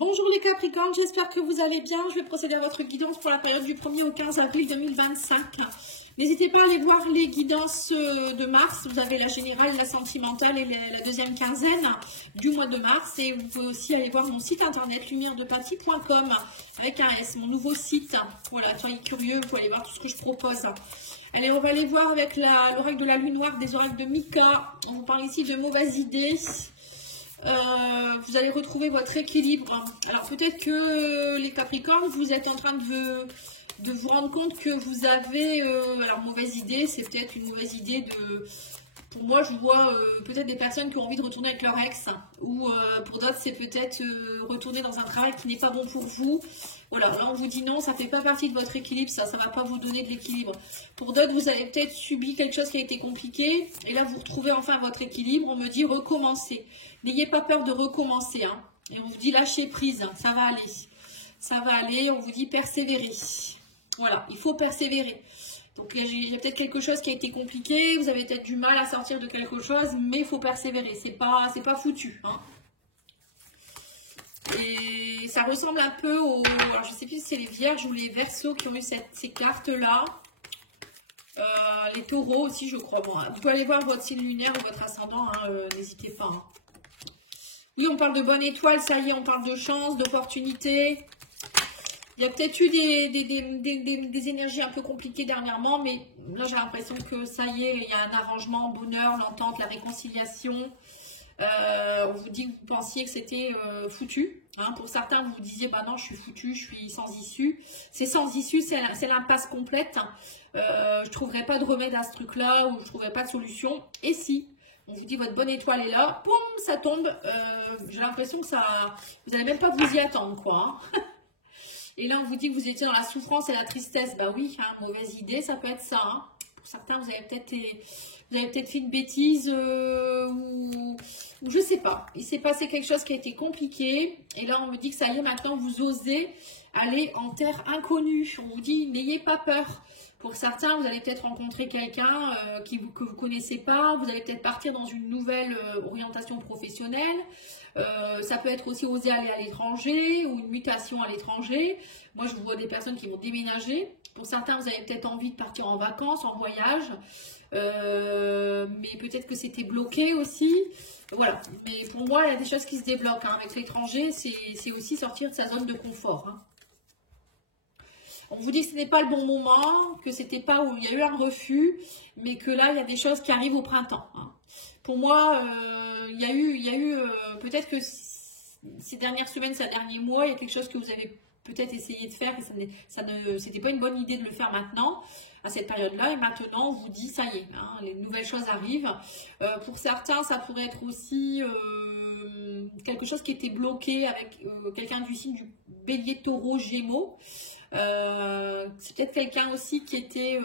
Bonjour les Capricornes, j'espère que vous allez bien. Je vais procéder à votre guidance pour la période du 1er au 15 avril 2025. N'hésitez pas à aller voir les guidances de mars. Vous avez la générale, la sentimentale et la deuxième quinzaine du mois de mars. Et vous pouvez aussi aller voir mon site internet lumieredepathie.com avec un S, mon nouveau site. Voilà, soyez curieux, vous pouvez aller voir tout ce que je propose. Allez, on va aller voir avec l'oracle de la lune noire, des oracles de Mika. On vous parle ici de mauvaises idées. Vous allez retrouver votre équilibre. Alors peut-être que les Capricornes, vous êtes en train de vous rendre compte que vous avez, alors mauvaise idée, c'est peut-être une mauvaise idée pour moi je vois peut-être des personnes qui ont envie de retourner avec leur ex, ou pour d'autres c'est peut-être retourner dans un travail qui n'est pas bon pour vous. Voilà, là on vous dit non, ça ne fait pas partie de votre équilibre, ça ne va pas vous donner de l'équilibre. Pour d'autres, vous avez peut-être subi quelque chose qui a été compliqué, et là vous retrouvez enfin votre équilibre. On me dit recommencer. N'ayez pas peur de recommencer, hein. Et on vous dit lâcher prise, hein. Ça va aller. Ça va aller, on vous dit persévérer. Voilà, il faut persévérer. Donc il y a peut-être quelque chose qui a été compliqué, vous avez peut-être du mal à sortir de quelque chose, mais il faut persévérer, c'est pas foutu, hein. Et ça ressemble un peu aux... Alors je sais plus si c'est les vierges ou les verseaux qui ont eu ces cartes-là. Les taureaux aussi, je crois. Bon, hein. Vous pouvez aller voir votre signe lunaire ou votre ascendant, hein, n'hésitez pas. Hein. Oui, on parle de bonne étoile, ça y est, on parle de chance, d'opportunité. Il y a peut-être eu des énergies un peu compliquées dernièrement, mais là j'ai l'impression que ça y est, il y a un arrangement, bonheur, l'entente, la réconciliation. On vous dit que vous pensiez que c'était foutu. Hein. Pour certains, vous vous disiez, bah non, je suis foutu, je suis sans issue. C'est sans issue, c'est l'impasse complète. Je ne trouverai pas de remède à ce truc-là, ou je ne trouverai pas de solution. Et si on vous dit votre bonne étoile est là, boum, ça tombe. J'ai l'impression que ça, vous n'allez même pas vous y attendre, quoi. Hein. Et là, on vous dit que vous étiez dans la souffrance et la tristesse. Bah oui, hein, mauvaise idée, ça peut être ça. Hein. Pour certains, vous avez peut-être fait une bêtise ou je sais pas. Il s'est passé quelque chose qui a été compliqué. Et là, on me dit que ça y est, maintenant, vous osez aller en terre inconnue. On vous dit, n'ayez pas peur. Pour certains, vous allez peut-être rencontrer quelqu'un que vous ne connaissez pas. Vous allez peut-être partir dans une nouvelle orientation professionnelle. Ça peut être aussi oser aller à l'étranger ou une mutation à l'étranger. Moi, je vois des personnes qui vont déménager. Pour certains, vous avez peut-être envie de partir en vacances, en voyage. Mais peut-être que c'était bloqué aussi. Voilà. Mais pour moi, il y a des choses qui se débloquent. Hein. Avec l'étranger, c'est aussi sortir de sa zone de confort. Hein. On vous dit que ce n'est pas le bon moment, que c'était pas où il y a eu un refus, mais que là, il y a des choses qui arrivent au printemps. Hein. Pour moi, il y a eu peut-être que ces dernières semaines, ces derniers mois, il y a quelque chose que vous avez peut-être essayé de faire et c'était pas une bonne idée de le faire maintenant, à cette période-là. Et maintenant, on vous dit, ça y est, hein, les nouvelles choses arrivent. Pour certains, ça pourrait être aussi quelque chose qui était bloqué avec quelqu'un du signe du Bélier, Taureau, Gémeaux. C'est peut-être quelqu'un aussi qui était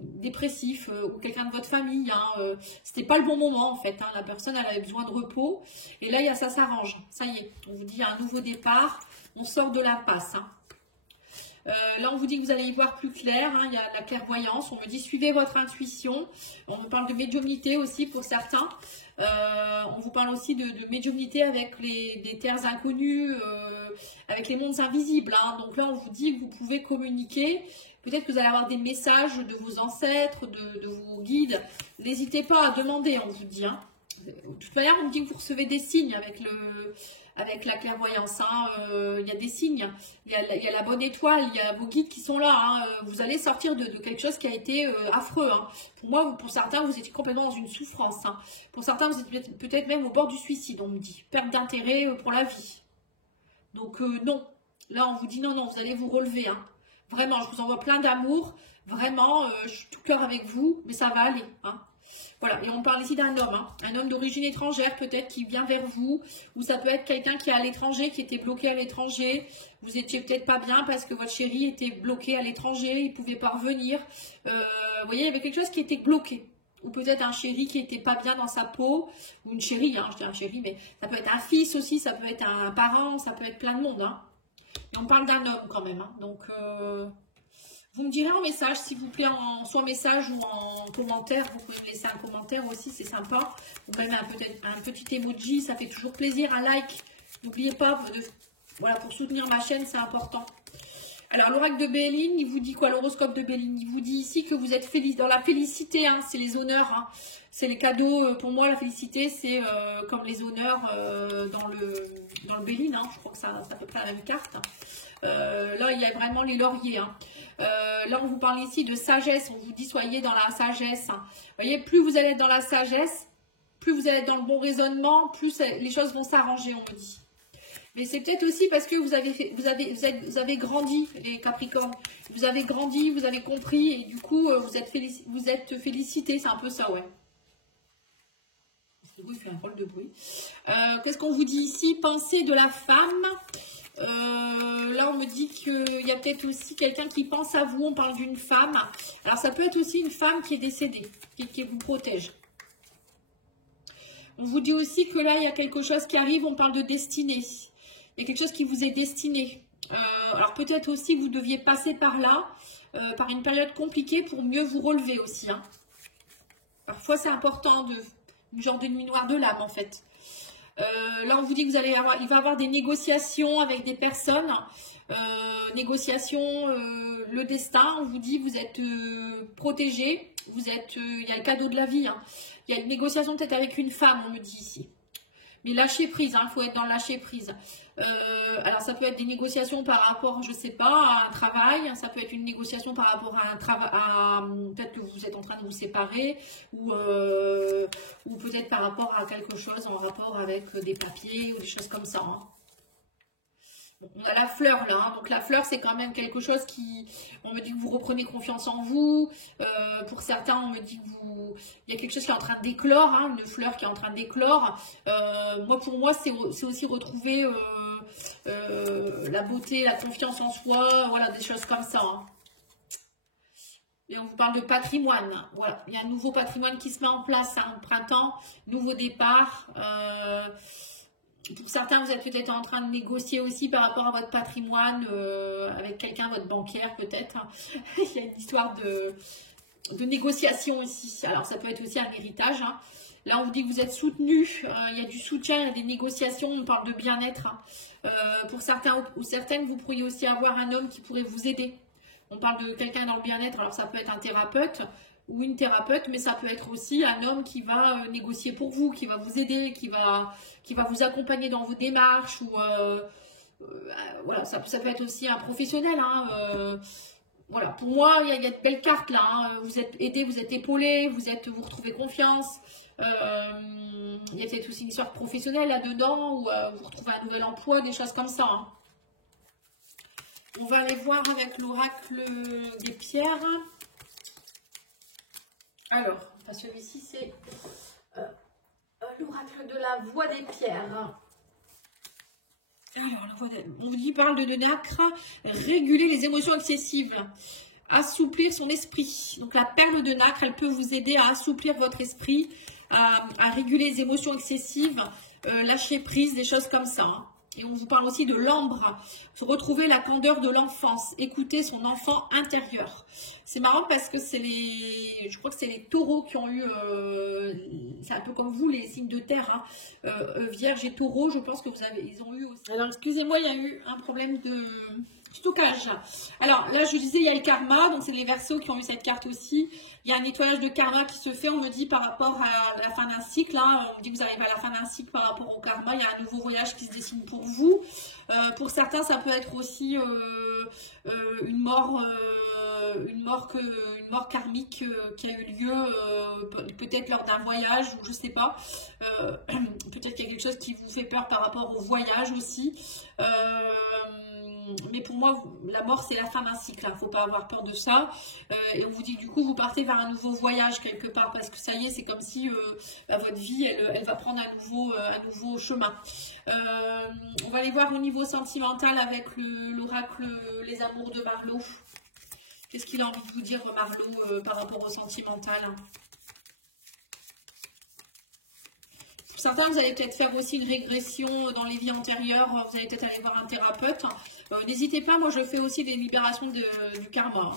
dépressif ou quelqu'un de votre famille. Hein, c'était pas le bon moment en fait. Hein, la personne elle avait besoin de repos et là ça s'arrange. Ça y est, on vous dit il y a un nouveau départ. On sort de l'impasse. Hein. Là, on vous dit que vous allez y voir plus clair. Hein, il y a la clairvoyance. On me dit suivez votre intuition. On vous parle de médiumnité aussi pour certains. On vous parle aussi de médiumnité avec des terres inconnues, avec les mondes invisibles. Hein. Donc là, on vous dit que vous pouvez communiquer. Peut-être que vous allez avoir des messages de vos ancêtres, de vos guides. N'hésitez pas à demander, on vous dit. Hein. De toute manière, on me dit que vous recevez des signes avec la clairvoyance. Hein. Il y a des signes. Il y a la bonne étoile. Il y a vos guides qui sont là. Hein. Vous allez sortir de quelque chose qui a été affreux. Hein. Pour moi, pour certains, vous étiez complètement dans une souffrance. Hein. Pour certains, vous êtes peut-être même au bord du suicide, on me dit. Perte d'intérêt pour la vie. Donc non. Là, on vous dit non, vous allez vous relever. Hein. Vraiment, je vous envoie plein d'amour. Vraiment, je suis tout cœur avec vous. Mais ça va aller. Hein. Voilà, et on parle ici d'un homme, hein. Un homme d'origine étrangère peut-être qui vient vers vous, ou ça peut être quelqu'un qui est à l'étranger, qui était bloqué à l'étranger. Vous étiez peut-être pas bien parce que votre chéri était bloqué à l'étranger, il ne pouvait pas revenir. Vous voyez, il y avait quelque chose qui était bloqué. Ou peut-être un chéri qui n'était pas bien dans sa peau, ou une chérie, hein, je dis un chéri, mais ça peut être un fils aussi, ça peut être un parent, ça peut être plein de monde. Hein. Et on parle d'un homme quand même, hein. Donc... vous me direz en message, s'il vous plaît, soit en message ou en commentaire. Vous pouvez me laisser un commentaire aussi, c'est sympa. Ou même peut-être un petit emoji, ça fait toujours plaisir. Un like. N'oubliez pas Voilà, pour soutenir ma chaîne, c'est important. Alors, l'oracle de Béline, il vous dit quoi? L'horoscope de Béline, il vous dit ici que vous êtes dans la félicité, hein, c'est les honneurs, hein, c'est les cadeaux. Pour moi, la félicité, c'est comme les honneurs dans le Béline, hein, je crois que c'est à peu près la même carte. Là, il y a vraiment les lauriers. Hein. Là, on vous parle ici de sagesse, on vous dit soyez dans la sagesse. Hein. Vous voyez, plus vous allez être dans la sagesse, plus vous allez être dans le bon raisonnement, plus les choses vont s'arranger, on me dit. Mais c'est peut-être aussi parce que vous avez grandi, les Capricornes. Vous avez grandi, vous avez compris, et du coup, vous êtes félicités. C'est un peu ça, ouais. Il fait un rôle de bruit. Qu'est-ce qu'on vous dit ici? Pensez de la femme. Là, on me dit qu'il y a peut-être aussi quelqu'un qui pense à vous. On parle d'une femme. Alors, ça peut être aussi une femme qui est décédée, qui vous protège. On vous dit aussi que là, il y a quelque chose qui arrive. On parle de destinée. Il y a quelque chose qui vous est destiné. Alors peut-être aussi que vous deviez passer par là, par une période compliquée pour mieux vous relever aussi. Hein. Parfois c'est important, une genre de nuit noire de l'âme en fait. Là on vous dit que il va y avoir des négociations avec des personnes. Négociations, le destin, on vous dit vous êtes protégé. Il y a le cadeau de la vie. Hein. Il y a une négociation peut-être avec une femme, on me dit ici. Mais lâcher prise, il faut être dans le lâcher prise. Alors ça peut être des négociations par rapport, je sais pas, à un travail. Ça peut être une négociation par rapport à un travail, peut-être que vous êtes en train de vous séparer, ou peut-être par rapport à quelque chose en rapport avec des papiers ou des choses comme ça. Hein. Bon, on a la fleur là, hein. Donc la fleur c'est quand même quelque chose qui, on me dit que vous reprenez confiance en vous. Pour certains on me dit que il y a quelque chose qui est en train de d'éclore, hein, une fleur qui est en train d'éclore. Pour moi c'est aussi retrouver la beauté, la confiance en soi, voilà des choses comme ça. Hein. Et on vous parle de patrimoine. Voilà, il y a un nouveau patrimoine qui se met en place, hein, au printemps, nouveau départ. Pour certains, vous êtes peut-être en train de négocier aussi par rapport à votre patrimoine avec quelqu'un, votre banquière peut-être. Il y a une histoire de négociation aussi. Alors, ça peut être aussi un héritage. Hein. Là, on vous dit que vous êtes soutenu. Il y a du soutien, il y a des négociations. On parle de bien-être. Hein. Pour certains ou certaines, vous pourriez aussi avoir un homme qui pourrait vous aider. On parle de quelqu'un dans le bien-être. Alors, ça peut être un thérapeute ou une thérapeute, mais ça peut être aussi un homme qui va négocier pour vous, qui va vous aider, qui va vous accompagner dans vos démarches, ou voilà, ça peut être aussi un professionnel. Hein, voilà, pour moi, il y a de belles cartes là. Hein, vous êtes aidé, vous êtes épaulé, vous retrouvez confiance. Il y a peut-être aussi une histoire professionnelle là-dedans, ou vous retrouvez un nouvel emploi, des choses comme ça. Hein. On va aller voir avec l'oracle des pierres. Alors, celui-ci, c'est l'oracle de la voix des pierres. Alors, on vous parle de nacre, réguler les émotions excessives, assouplir son esprit. Donc, la perle de nacre, elle peut vous aider à assouplir votre esprit, à réguler les émotions excessives, lâcher prise, des choses comme ça. Hein. Et on vous parle aussi de l'ambre, retrouver la candeur de l'enfance, écouter son enfant intérieur. C'est marrant parce que je crois que c'est les taureaux qui ont eu, c'est un peu comme vous, les signes de terre, hein, vierge et taureau, je pense que ils ont eu aussi. Alors excusez-moi, il y a eu un problème de stockage. Alors là, je disais, il y a le karma, donc c'est les Verseaux qui ont eu cette carte aussi. Il y a un nettoyage de karma qui se fait, on me dit, par rapport à la fin d'un cycle. Hein, on me dit que vous arrivez à la fin d'un cycle par rapport au karma. Il y a un nouveau voyage qui se dessine pour vous. Pour certains, ça peut être aussi une mort karmique qui a eu lieu peut-être lors d'un voyage, ou je sais pas. Peut-être qu'il y a quelque chose qui vous fait peur par rapport au voyage aussi. Mais pour moi, la mort, c'est la fin d'un cycle. Il ne faut pas avoir peur de ça. Et on vous dit que du coup, vous partez vers un nouveau voyage quelque part. Parce que ça y est, c'est comme si votre vie, elle va prendre un nouveau chemin. On va aller voir au niveau sentimental avec l'oracle Les Amours de Marlot. Qu'est-ce qu'il a envie de vous dire, Marlot, par rapport au sentimental? Pour certains, vous allez peut-être faire aussi une régression dans les vies antérieures. Vous allez peut-être aller voir un thérapeute. N'hésitez pas, moi je fais aussi des libérations du karma.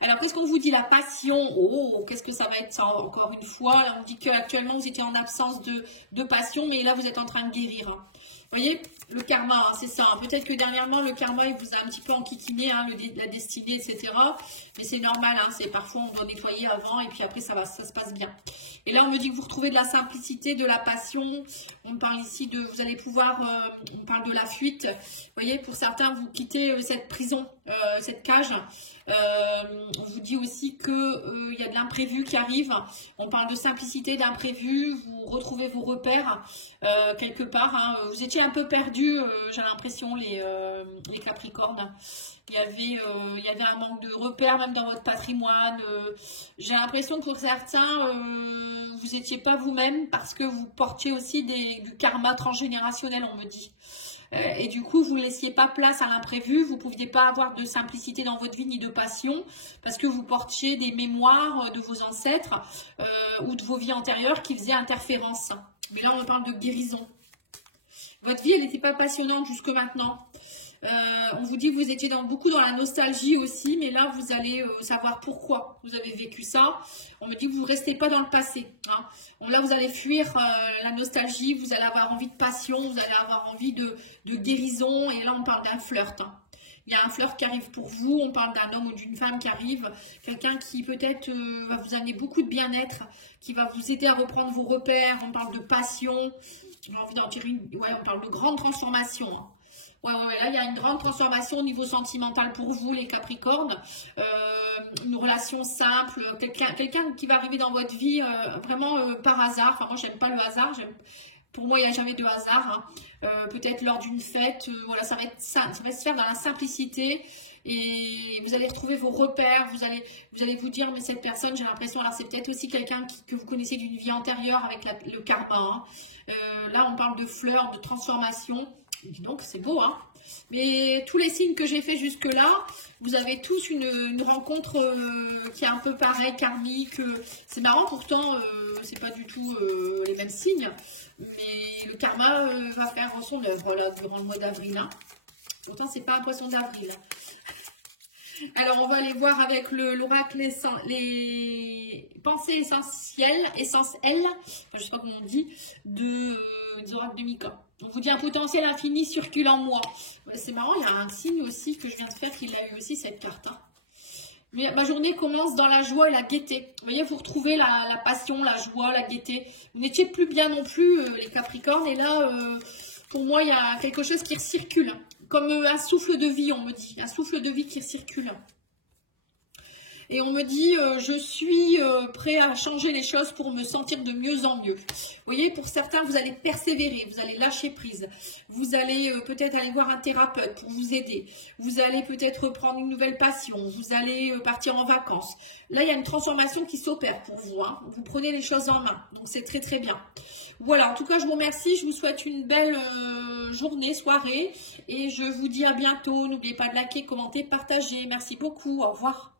Alors, qu'est-ce qu'on vous dit? La passion. Oh, qu'est-ce que ça va être ça encore une fois? Là, on dit qu'actuellement, vous étiez en absence de passion, mais là, vous êtes en train de guérir. voyez, le karma, hein, c'est ça. Hein. Peut-être que dernièrement, le karma, il vous a un petit peu enquiquiné, hein, la destinée, etc. Mais c'est normal, hein, c'est parfois on doit nettoyer avant et puis après ça se passe bien. Et là, on me dit que vous retrouvez de la simplicité, de la passion. On parle ici de, vous allez pouvoir, on parle de la fuite. Vous voyez, pour certains, vous quittez cette prison, cette cage. On vous dit aussi que il y a de l'imprévu qui arrive. On parle de simplicité, d'imprévu. Vous retrouvez vos repères quelque part. Hein. Vous étiez un peu perdu, j'ai l'impression, les Capricornes. Il y avait un manque de repères même dans votre patrimoine. J'ai l'impression que pour certains, vous n'étiez pas vous-même parce que vous portiez aussi du karma transgénérationnel, on me dit. Et du coup, vous ne laissiez pas place à l'imprévu, vous ne pouviez pas avoir de simplicité dans votre vie ni de passion parce que vous portiez des mémoires de vos ancêtres ou de vos vies antérieures qui faisaient interférence. Mais là, on parle de guérison. Votre vie, elle n'était pas passionnante jusque maintenant. On vous dit que vous étiez beaucoup dans la nostalgie aussi, mais là, vous allez savoir pourquoi vous avez vécu ça. On me dit que vous ne restez pas dans le passé. Hein. Là, vous allez fuir la nostalgie, vous allez avoir envie de passion, vous allez avoir envie de guérison. Et là, on parle d'un flirt. Hein. Il y a un flirt qui arrive pour vous, on parle d'un homme ou d'une femme qui arrive, quelqu'un qui peut-être va vous amener beaucoup de bien-être, qui va vous aider à reprendre vos repères. On parle de passion, j'ai envie d'en tirer on parle de grande transformation. Hein. Ouais, là, il y a une grande transformation au niveau sentimental pour vous, les Capricornes. Une relation simple, quelqu'un qui va arriver dans votre vie vraiment par hasard. Enfin, moi, j'aime pas le hasard. Pour moi, il n'y a jamais de hasard. Hein. Peut-être lors d'une fête. Voilà, ça va se faire dans la simplicité. Et vous allez retrouver vos repères. Vous allez vous dire, mais cette personne, j'ai l'impression, alors c'est peut-être aussi quelqu'un que vous connaissez d'une vie antérieure avec le karma. Hein. Là, on parle de fleurs, de transformation. Donc c'est beau, hein. Mais tous les signes que j'ai fait jusque-là, vous avez tous une rencontre qui est un peu pareil, karmique. C'est marrant, pourtant, c'est pas du tout les mêmes signes. Mais le karma va faire son œuvre là, durant le mois d'avril. Hein. Pourtant, c'est pas un poisson d'avril. Alors, on va aller voir avec l'oracle les pensées essentielles, je sais pas comment on dit, des oracles de Mika. On vous dit un potentiel infini circule en moi. Ouais, c'est marrant, il y a un signe aussi que je viens de faire qui a eu aussi cette carte. Hein. Mais ma journée commence dans la joie et la gaieté. Vous voyez, vous retrouvez la passion, la joie, la gaieté. Vous n'étiez plus bien non plus, les Capricornes. Et là, pour moi, il y a quelque chose qui circule. Comme un souffle de vie, on me dit. Un souffle de vie qui circule. Et on me dit, je suis prêt à changer les choses pour me sentir de mieux en mieux. Vous voyez, pour certains, vous allez persévérer, vous allez lâcher prise. Vous allez peut-être aller voir un thérapeute pour vous aider. Vous allez peut-être prendre une nouvelle passion. Vous allez partir en vacances. Là, il y a une transformation qui s'opère pour vous. Hein. Vous prenez les choses en main. Donc, c'est très, très bien. Voilà, en tout cas, je vous remercie. Je vous souhaite une belle journée, soirée. Et je vous dis à bientôt. N'oubliez pas de liker, commenter, partager. Merci beaucoup. Au revoir.